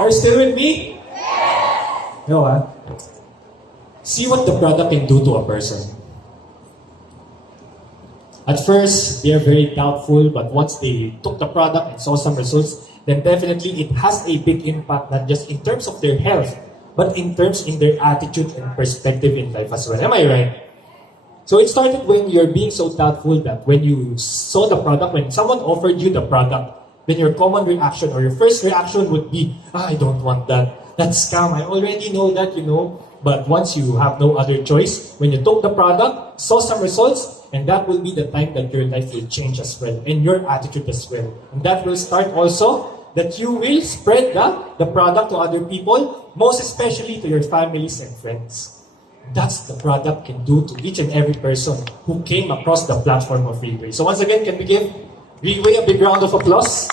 Are you still with me? You know what? See what the product can do to a person. At first, they are very doubtful, but once they took the product and saw some results, then definitely it has a big impact, not just in terms of their health, but in terms in their attitude and perspective in life as well. Am I right? So it started when you're being so doubtful that when you saw the product, when someone offered you the product, then your common reaction or your first reaction would be, I don't want that. That's scam. I already know that, you know. But once you have no other choice, when you took the product, saw some results, and that will be the time that your life will change as well, and your attitude as well. And that will start also that you will spread the product to other people, most especially to your families and friends. That's the product can do to each and every person who came across the platform of Riway. So once again, can we give Riway a big round of applause?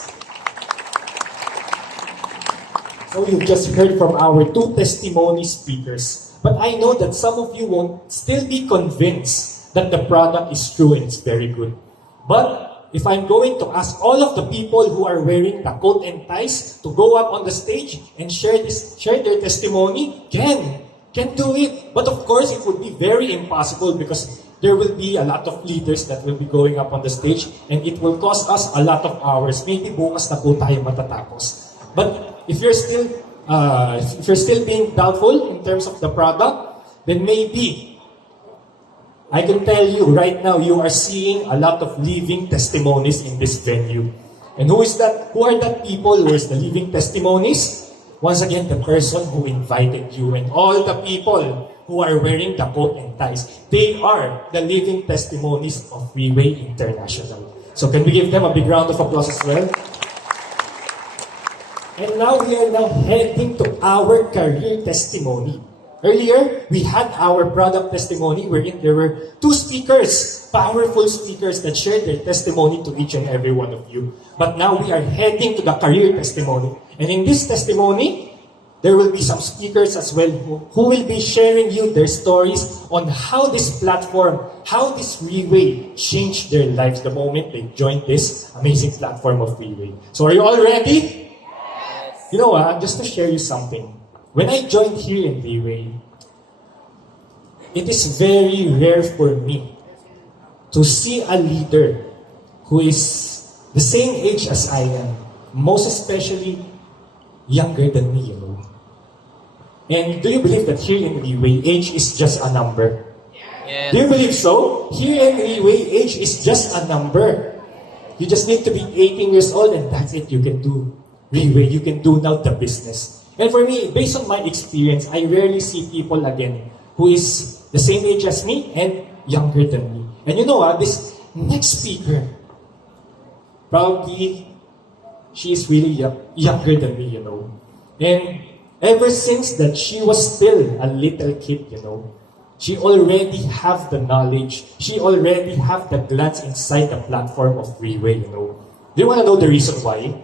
So you've just heard from our two testimony speakers. But I know that some of you won't still be convinced that the product is true and it's very good. But if I'm going to ask all of the people who are wearing the coat and ties to go up on the stage and share their testimony, can do it. But of course, it would be very impossible because there will be a lot of leaders that will be going up on the stage and it will cost us a lot of hours. Maybe bukas na po tayo matatapos. But if you're still being doubtful in terms of the product, then maybe I can tell you right now you are seeing a lot of living testimonies in this venue. And who is that? Who are that people? Who is the living testimonies? Once again, the person who invited you and all the people who are wearing the coat and ties. They are the living testimonies of Riway International. So can we give them a big round of applause as well? And now we are heading to our career testimony. Earlier, we had our product testimony wherein there were two speakers, powerful speakers that shared their testimony to each and every one of you. But now we are heading to the career testimony. And in this testimony, there will be some speakers as well who will be sharing you their stories on how this platform, how this Riway changed their lives the moment they joined this amazing platform of Riway. So are you all ready? You know what? Just to share you something. When I joined here in Riway, it is very rare for me to see a leader who is the same age as I am, most especially younger than me, you know. And do you believe that here in Riway, age is just a number? Yes. Do you believe so? Here in Riway, age is just a number. You just need to be 18 years old and that's it. You can do Riway. You can do now the business. And for me, based on my experience, I rarely see people again who is the same age as me and younger than me. And you know what? This next speaker, probably she is really younger than me, you know. And ever since that she was still a little kid, you know, she already have the knowledge. She already have the glance inside the platform of Riway, you know. Do you want to know the reason why?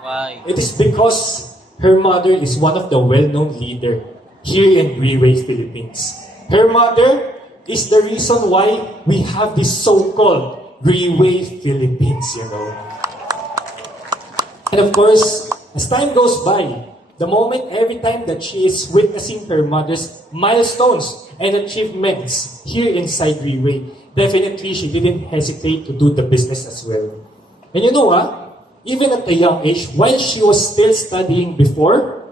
Why? It is because her mother is one of the well-known leader here in Riway, Philippines. Her mother is the reason why we have this so-called Riway Philippines, you know. And of course, as time goes by, the moment every time that she is witnessing her mother's milestones and achievements here inside Riway, definitely she didn't hesitate to do the business as well. And you know what? Even at a young age, while she was still studying before,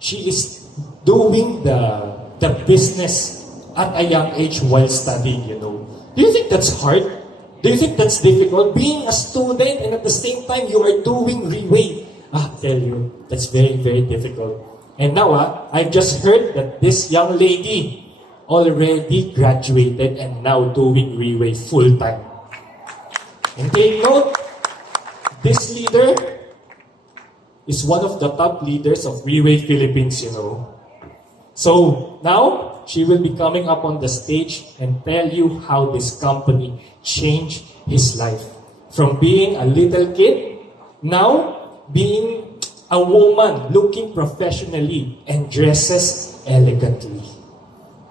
she is doing the business at a young age while studying, you know. Do you think that's hard? Do you think that's difficult? Being a student and at the same time you are doing Riway. I tell you, that's very, very difficult. And now, I've just heard that this young lady already graduated and now doing Riway full-time. And take note, this leader is one of the top leaders of Riway Philippines, you know. So now, she will be coming up on the stage and tell you how this company changed his life. From being a little kid, now being a woman looking professionally and dresses elegantly.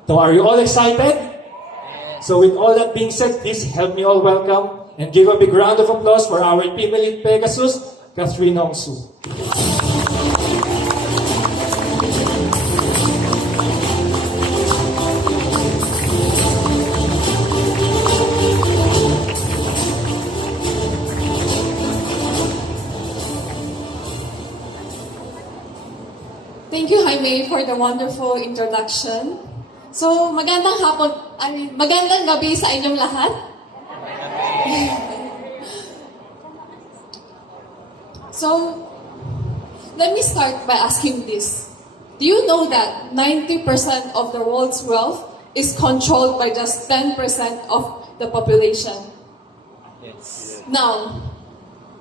So are you all excited? Yes. So with all that being said, please help me all welcome and give a big round of applause for our TE Pegasus, Katherine. Thank you, Jaime, for the wonderful introduction. So, magandang gabi sa inyong lahat. So, let me start by asking this. Do you know that 90% of the world's wealth is controlled by just 10% of the population? Yes. Now,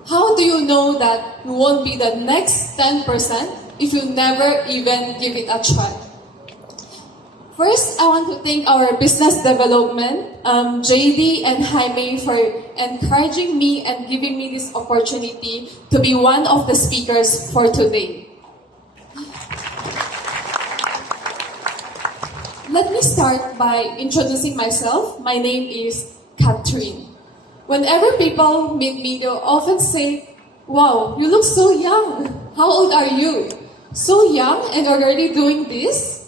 how do you know that you won't be the next 10% if you never even give it a try? First, I want to thank our business development, JD and Jaime, for encouraging me and giving me this opportunity to be one of the speakers for today. Let me start by introducing myself. My name is Katherine. Whenever people meet me, they'll often say, "Wow, you look so young. How old are you? So young and already doing this?"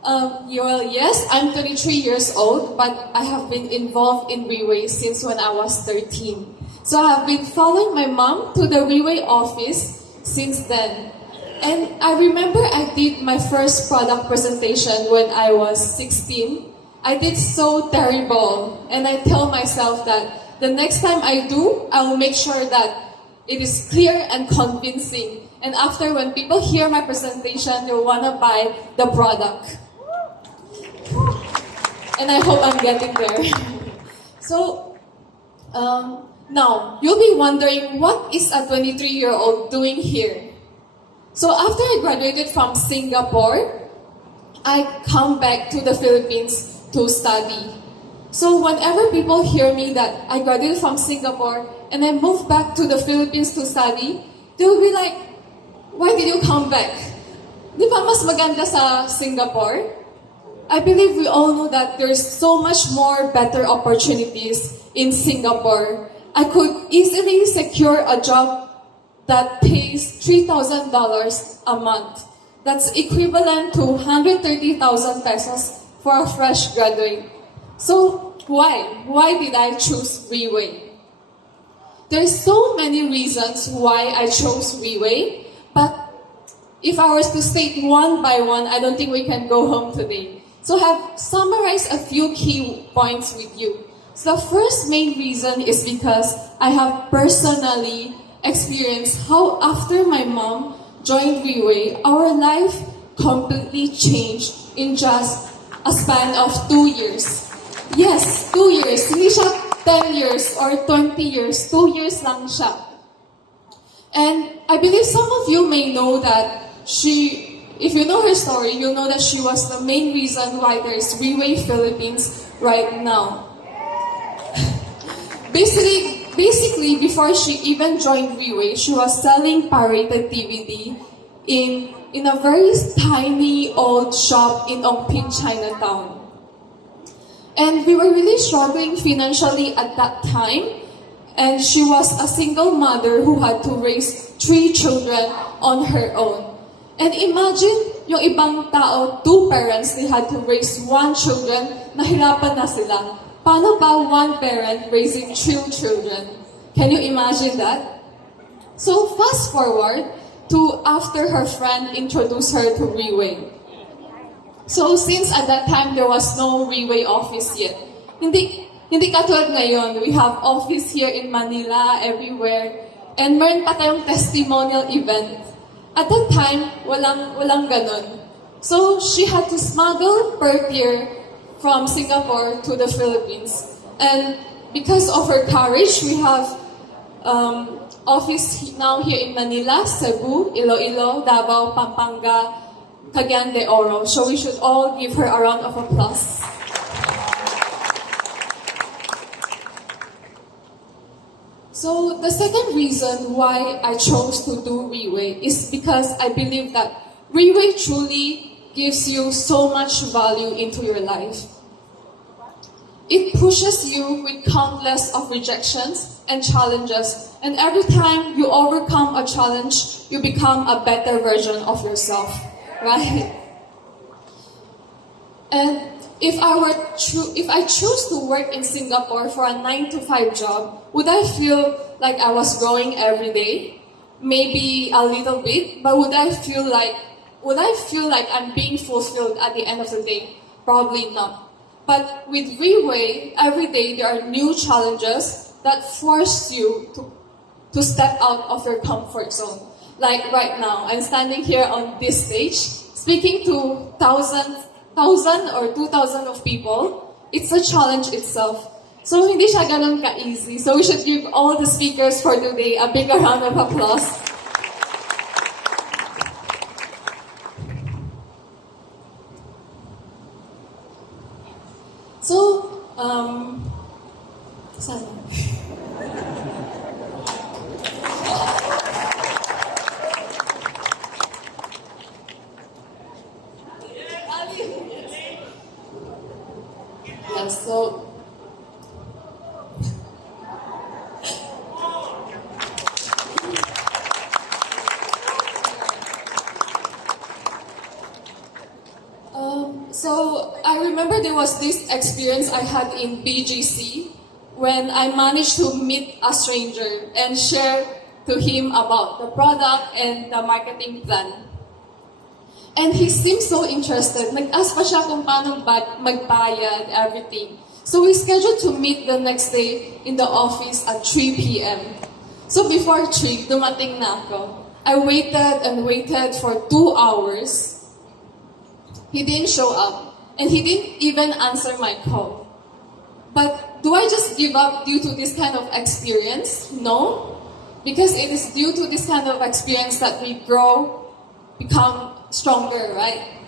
Well, yes, I'm 23 years old, but I have been involved in Riway since when I was 13. So I have been following my mom to the Riway office since then. And I remember I did my first product presentation when I was 16. I did so terrible, and I tell myself that the next time I do, I will make sure that it is clear and convincing. And after, when people hear my presentation, they'll want to buy the product. And I hope I'm getting there. So, now, you'll be wondering, what is a 23-year-old doing here? So after I graduated from Singapore, I come back to the Philippines to study. So whenever people hear me that I graduated from Singapore and I moved back to the Philippines to study, they'll be like, "Why did you come back? Di ba mas maganda sa Singapore?" I believe we all know that there's so much more better opportunities in Singapore. I could easily secure a job that pays $3,000 a month. That's equivalent to 130,000 pesos for a fresh graduate. So why? Why did I choose Riway? There's so many reasons why I chose Riway, but if I was to state one by one, I don't think we can go home today. So I have summarized a few key points with you. So the first main reason is because I have personally experienced how after my mom joined Riway, our life completely changed in just a span of 2 years. Yes, 2 years. Hindi siya 10 years or 20 years. 2 years lang siya. And I believe some of you may know that if you know her story, you'll know that she was the main reason why there's Riway Philippines right now. Basically, before she even joined Riway, she was selling pirated DVD in a very tiny old shop in Ongping, Chinatown. And we were really struggling financially at that time. And she was a single mother who had to raise 3 children on her own. And imagine, yung ibang tao, 2 parents, they had to raise 1 children, nahirapan na sila. Paano ba 1 parent raising 3 children? Can you imagine that? So fast forward to after her friend introduced her to Riway. So since at that time there was no Riway office yet, hindi katulad ngayon, we have office here in Manila, everywhere, and meron pa tayong testimonial event. At that time, walang ganon. So she had to smuggle per year from Singapore to the Philippines. And because of her courage, we have office now here in Manila, Cebu, Iloilo, Davao, Pampanga, Cagayan de Oro. So we should all give her a round of applause. So the second reason why I chose to do Riway is because I believe that Riway truly gives you so much value into your life. It pushes you with countless of rejections and challenges, and every time you overcome a challenge, you become a better version of yourself, right? And if I choose to work in Singapore for a 9-to-5 job, would I feel like I was growing every day? Maybe a little bit, but would I feel like would I feel like I'm being fulfilled at the end of the day? Probably not. But with Riway, every day there are new challenges that force you to step out of your comfort zone. Like right now, I'm standing here on this stage, speaking to thousand or 2,000 of people. It's a challenge itself. So hindi siya ganun ka-easy. So we should give all the speakers for today a big round of applause. So, saan? Yes, so So I remember there was this experience I had in BGC when I managed to meet a stranger and share to him about the product and the marketing plan. And he seemed so interested. Nag-ask pa siya kung paano magbayad, everything. So we scheduled to meet the next day in the office at 3 p.m. So before 3, dumating na ako. I waited and waited for 2 hours. He didn't show up, and he didn't even answer my call. But do I just give up due to this kind of experience? No, because it is due to this kind of experience that we grow, become stronger, right?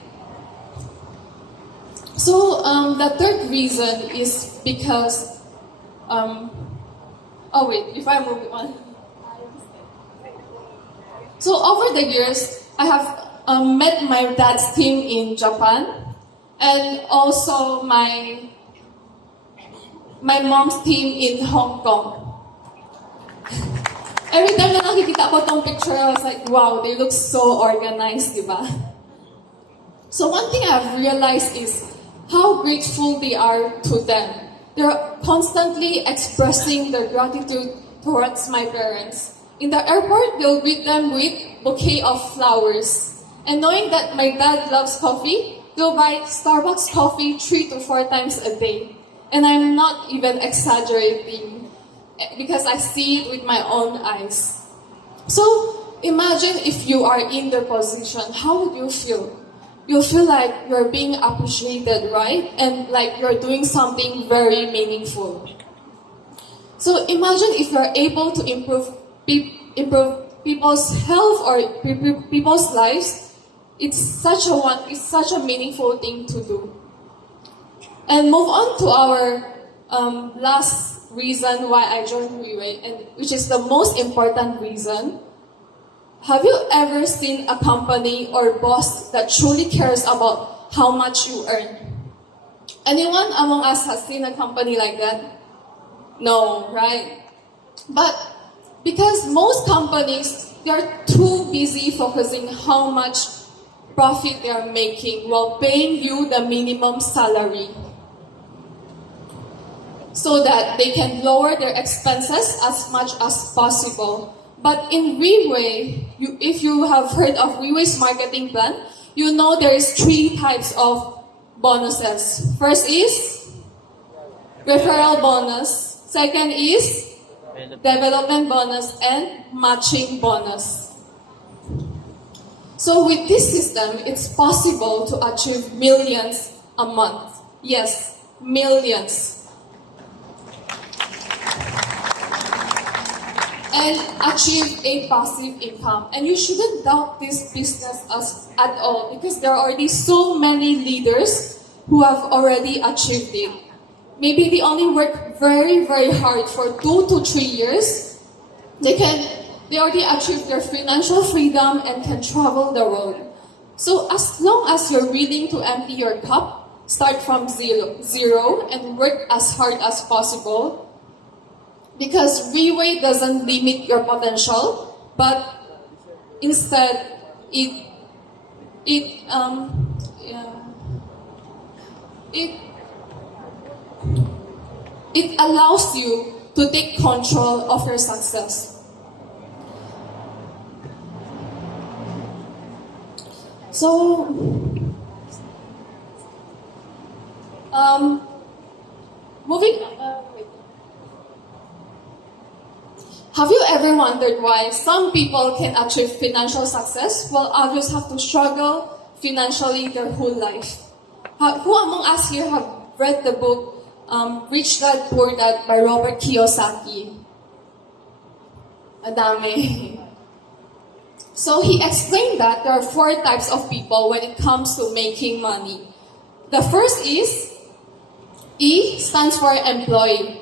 So the third reason is because, before I move on. So over the years, I have met my dad's team in Japan, and also my mom's team in Hong Kong. Every time na nakikita ko tong picture, I was like, wow, they look so organized, diba? So one thing I've realized is how grateful they are to them. They're constantly expressing their gratitude towards my parents. In the airport, they'll greet them with bouquet of flowers. And knowing that my dad loves coffee, they'll buy Starbucks coffee 3 to 4 times a day. And I'm not even exaggerating because I see it with my own eyes. So imagine if you are in their position, how would you feel? You'll feel like you're being appreciated, right? And like you're doing something very meaningful. So imagine if you're able to improve people's health or people's lives. It's such a meaningful thing to do. And move on to our last reason why I joined Riway, and which is the most important reason. Have you ever seen a company or boss that truly cares about how much you earn? Anyone among us has seen a company like that? No, right? But because most companies, they're too busy focusing how much profit they are making while paying you the minimum salary so that they can lower their expenses as much as possible. But in Riway, if you have heard of Riway's marketing plan, you know there is 3 types of bonuses. First is referral bonus. Second is development bonus, and matching bonus. So with this system, it's possible to achieve millions a month. Yes, millions. And achieve a passive income. And you shouldn't doubt this business at all, because there are already so many leaders who have already achieved it. Maybe they only work very, very hard for 2 to 3 years. They already achieved their financial freedom and can travel the world. So as long as you're willing to empty your cup, start from zero and work as hard as possible, because Riway doesn't limit your potential, but instead it allows you to take control of your success. So, moving. Wait. Have you ever wondered why some people can achieve financial success while others have to struggle financially their whole life? Who among us here have read the book Rich Dad Poor Dad by Robert Kiyosaki? Adame. So he explained that there are 4 types of people when it comes to making money. The first is E stands for employee.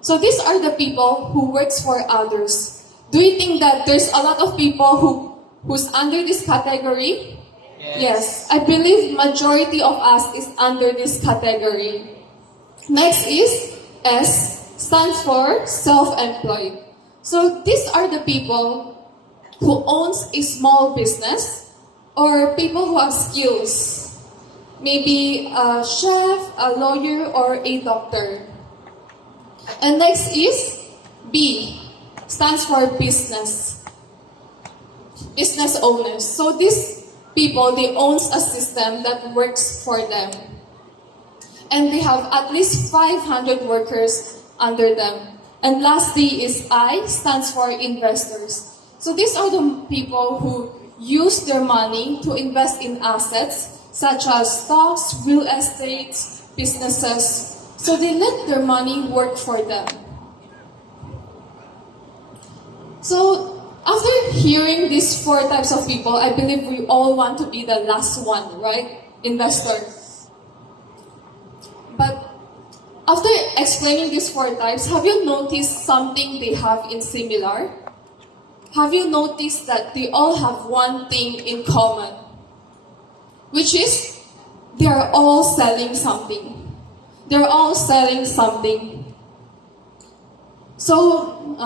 So these are the people who works for others. Do you think that there's a lot of people who's under this category? Yes. I believe majority of us is under this category. Next is S stands for self-employed. So these are the people who owns a small business or people who have skills. Maybe a chef, a lawyer, or a doctor. And next is B, stands for business. Business owners. So these people, they owns a system that works for them. And they have at least 500 workers under them. And lastly is I, stands for investors. So these are the people who use their money to invest in assets such as stocks, real estate, businesses. So they let their money work for them. So after hearing these 4 types of people, I believe we all want to be the last one, right? Investor. But after explaining these 4 types, have you noticed something they have in similar? Have you noticed that they all have one thing in common? Which is, they are all selling something. They're all selling something. So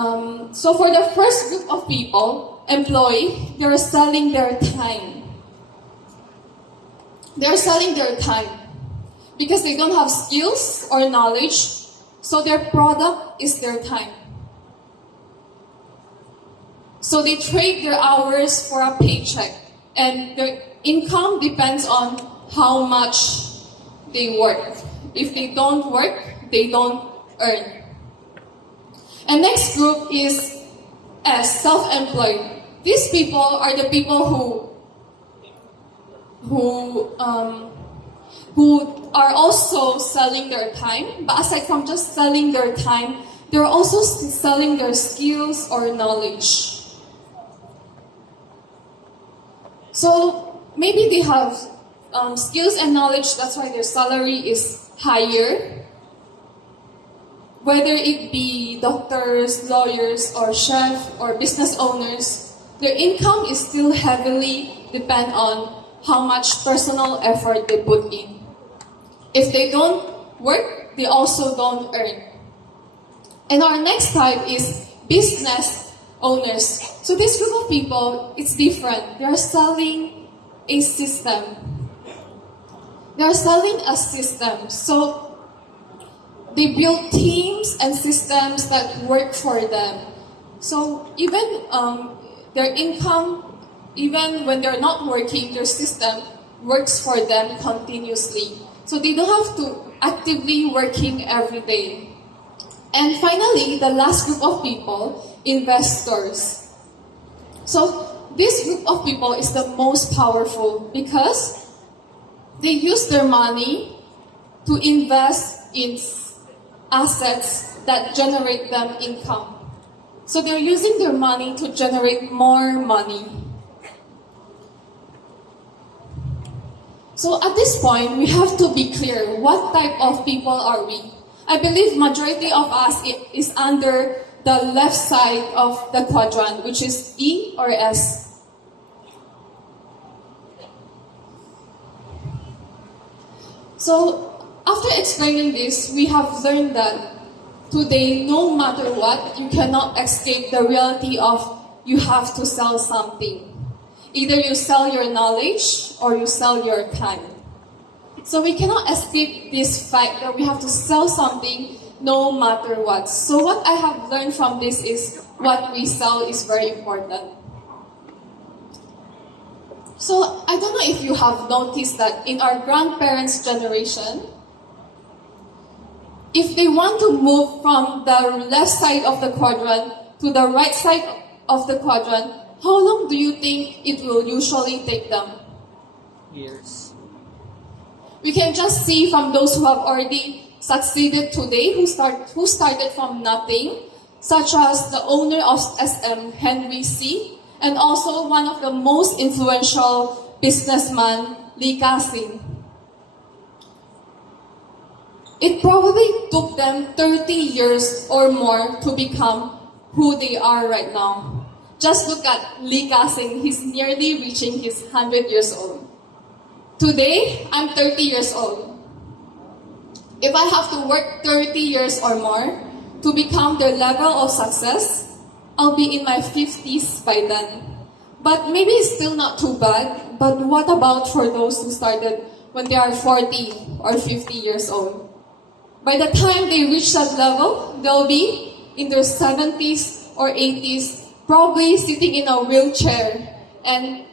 for the first group of people, employee, they're selling their time. They're selling their time because they don't have skills or knowledge, so their product is their time. So they trade their hours for a paycheck, and their income depends on how much they work. If they don't work, they don't earn. And next group is S, self-employed. These people are the people who are also selling their time. But aside from just selling their time, they're also selling their skills or knowledge. So maybe they have skills and knowledge, that's why their salary is higher. Whether it be doctors, lawyers, or chef, or business owners, their income is still heavily depend on how much personal effort they put in. If they don't work, they also don't earn. And our next type is business owners. So this group of people, it's different. They're selling a system. They're selling a system. So they build teams and systems that work for them. So even their income, even when they're not working, their system works for them continuously. So they don't have to actively working every day. And finally, the last group of people, investors. So this group of people is the most powerful because they use their money to invest in assets that generate them income. So they're using their money to generate more money. So at this point, we have to be clear, what type of people are we? I believe majority of us is under the left side of the quadrant, which is E or S. So after explaining this, we have learned that today, no matter what, you cannot escape the reality of you have to sell something. Either you sell your knowledge or you sell your time. So we cannot escape this fact that we have to sell something no matter what. So what I have learned from this is what we sell is very important. So I don't know if you have noticed that in our grandparents' generation, if they want to move from the left side of the quadrant to the right side of the quadrant, how long do you think it will usually take them? Years. We can just see from those who have already succeeded today, who started from nothing, such as the owner of SM, Henry C., and also one of the most influential businessman, Lee Ka-sing. It probably took them 30 years or more to become who they are right now. Just look at Lee Ka-sing, he's nearly reaching his 100 years old. Today, I'm 30 years old. If I have to work 30 years or more to become their level of success, I'll be in my 50s by then. But maybe it's still not too bad, but what about for those who started when they are 40 or 50 years old? By the time they reach that level, they'll be in their 70s or 80s, probably sitting in a wheelchair and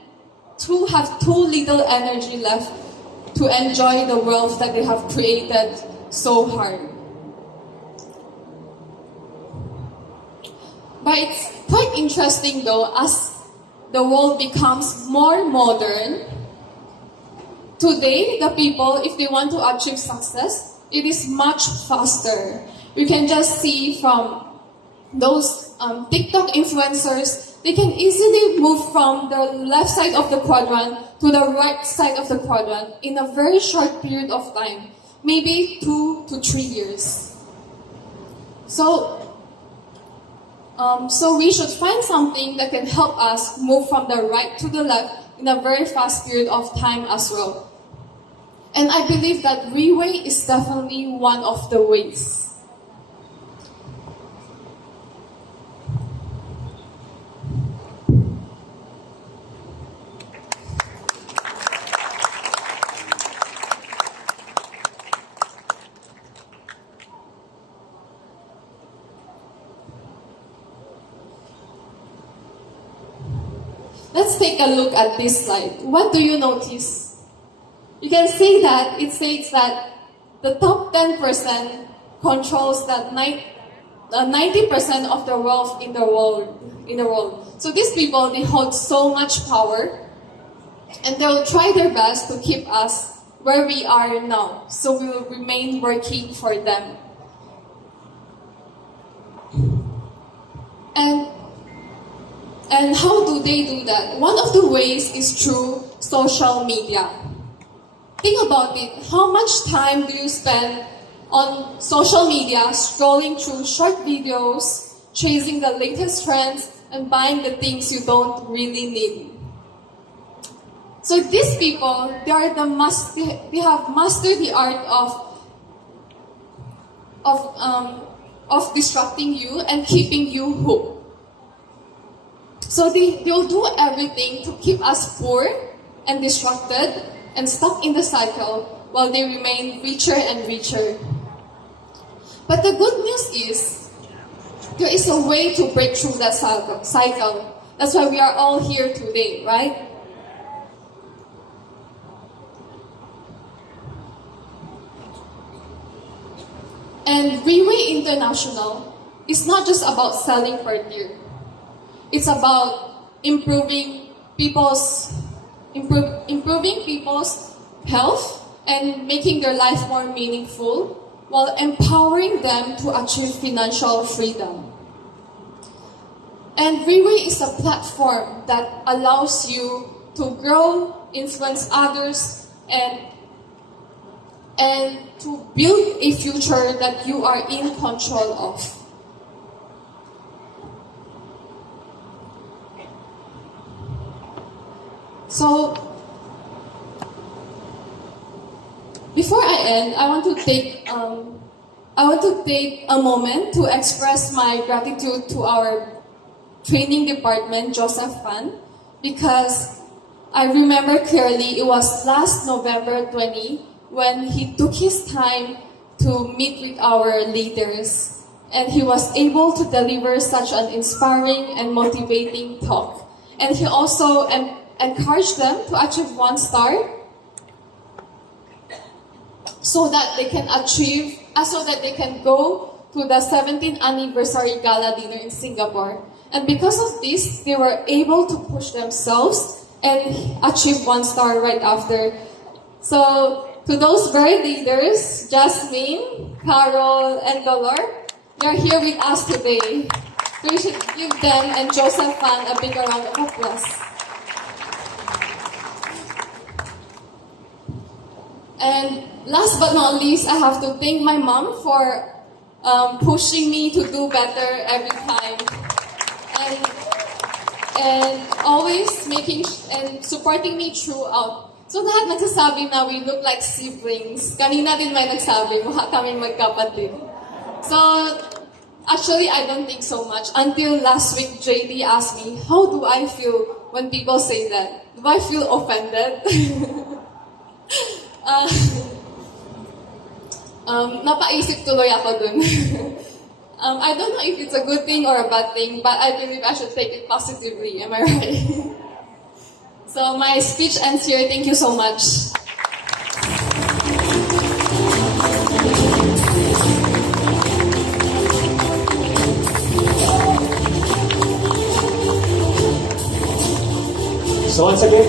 to have too little energy left to enjoy the wealth that they have created so hard. But it's quite interesting though, as the world becomes more modern, today the people, if they want to achieve success, it is much faster. You can just see from those TikTok influencers, they can easily move from the left side of the quadrant to the right side of the quadrant in a very short period of time, maybe 2 to 3 years. So we should find something that can help us move from the right to the left in a very fast period of time as well. And I believe that Riway is definitely one of the ways. Let's take a look at this slide. What do you notice? You can see that it says that the top 10% controls that 90% of the wealth in the world. So these people, they hold so much power, and they'll try their best to keep us where we are now. So we will remain working for them. And how do they do that? One of the ways is through social media. Think about it. How much time do you spend on social media scrolling through short videos, chasing the latest trends, and buying the things you don't really need? So these people, they have mastered the art of distracting you and keeping you hooked. So they'll do everything to keep us poor and distracted and stuck in the cycle while they remain richer and richer. But the good news is, there is a way to break through that cycle. That's why we are all here today, right? And Riway International is not just about selling per tier. It's about improving people's health and making their life more meaningful while empowering them to achieve financial freedom. And Riway is a platform that allows you to grow, influence others, and to build a future that you are in control of. So, before I end, I want to take a moment to express my gratitude to our training department, Joseph Fan, because I remember clearly it was last November 20 when he took his time to meet with our leaders, and he was able to deliver such an inspiring and motivating talk. And he also encourage them to achieve 1 star so that they can go to the 17th anniversary gala dinner in Singapore. And because of this, they were able to push themselves and achieve 1 star right after. So, to those very leaders, Jasmine, Carol, and Dolor, they're here with us today. We should give them and Joseph Fan a big round of applause. And last but not least, I have to thank my mom for pushing me to do better every time. And always and supporting me throughout. So lahat nagsasabi na we look like siblings. Kanina din may nagsabi, mukha kaming magkapatid. So, actually, I don't think so much. Until last week, JD asked me, how do I feel when people say that? Do I feel offended? Napaisip tuloy ako dun. I don't know if it's a good thing or a bad thing, but I believe I should take it positively. Am I right? So my speech ends here. Thank you so much. So once again,